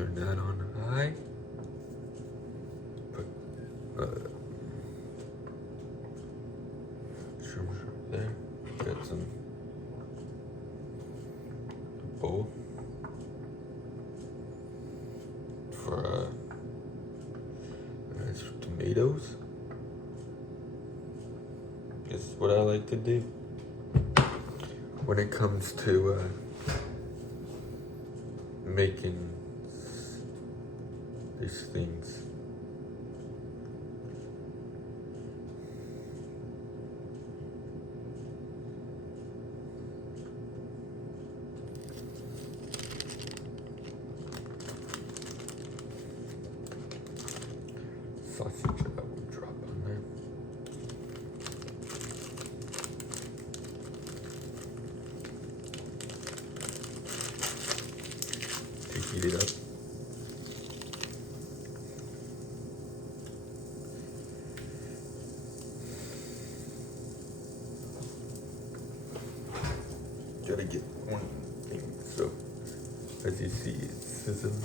turn that on high. Put shrooms right there. Got some bowl for tomatoes. Is what I like to do when it comes to making these things. Sausage I will drop on there. To heat it up. Gotta get one thing, so as you see, it's sizzling.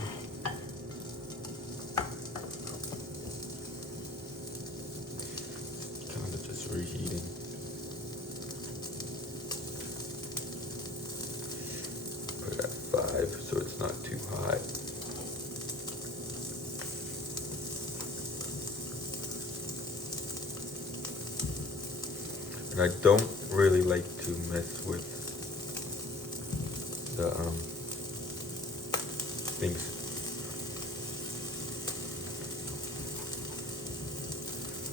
Kind of just reheating. Put it at 5 so it's not too hot. And I don't really like to mess with the things.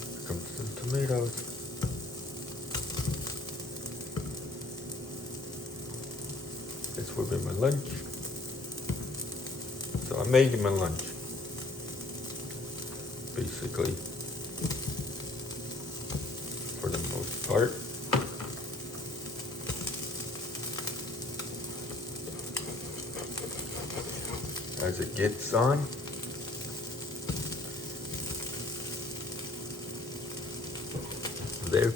Here comes some tomatoes. This will be my lunch. So I'm making my lunch, basically, for the most part. As it gets on, there.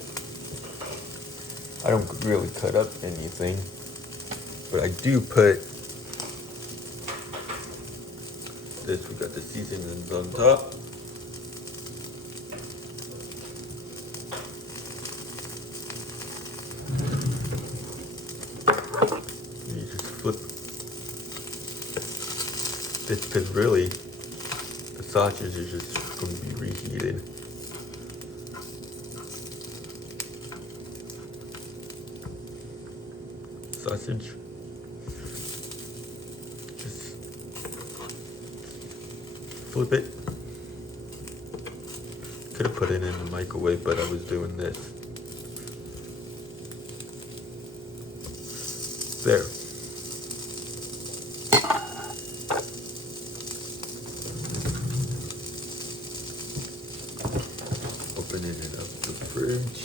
I don't really cut up anything, but I do put this. We got the seasonings on top. You just flip this, because really the sausage is just going to be reheated. Sausage, just flip it. Could have put it in the microwave, but I was doing this. There. Opening it up the fridge.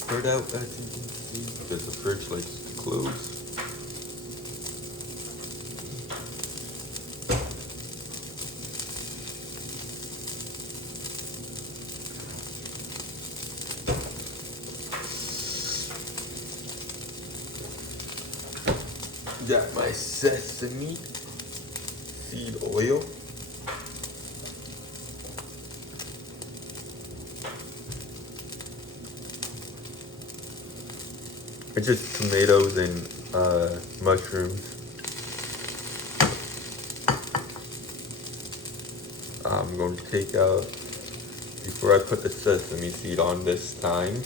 Spread out, as you can see, because the fridge likes to close. Got my sesame seed oil. It's just tomatoes and mushrooms. I'm going to take out, before I put the sesame seed on this time,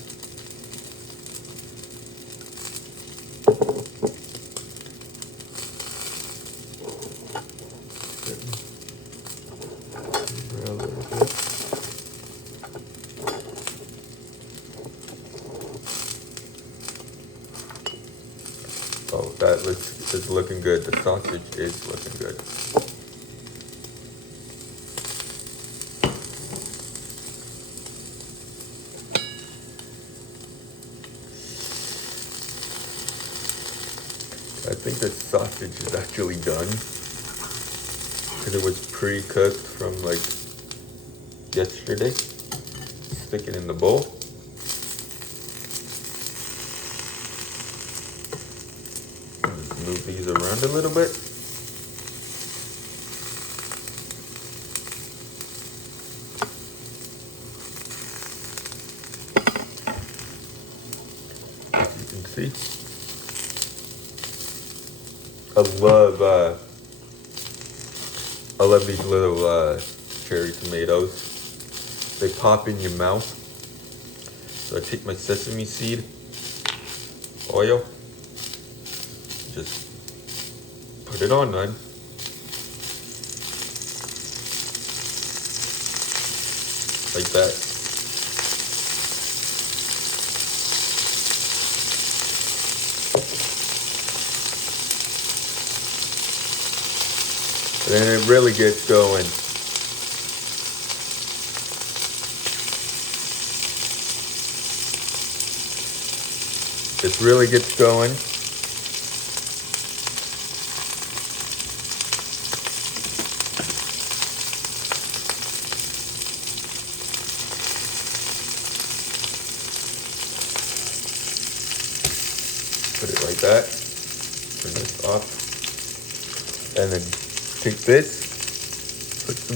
oh, that is looking good. The sausage is looking good. I think the sausage is actually done, because it was pre-cooked from like yesterday. Stick it in the bowl. these around a little bit. As you can see, I love these little cherry tomatoes. They pop in your mouth. So I take my sesame seed oil, just put it on, man. Like that. And then it really gets going. It really gets going. Put it like that. Turn this off. And then take this, put some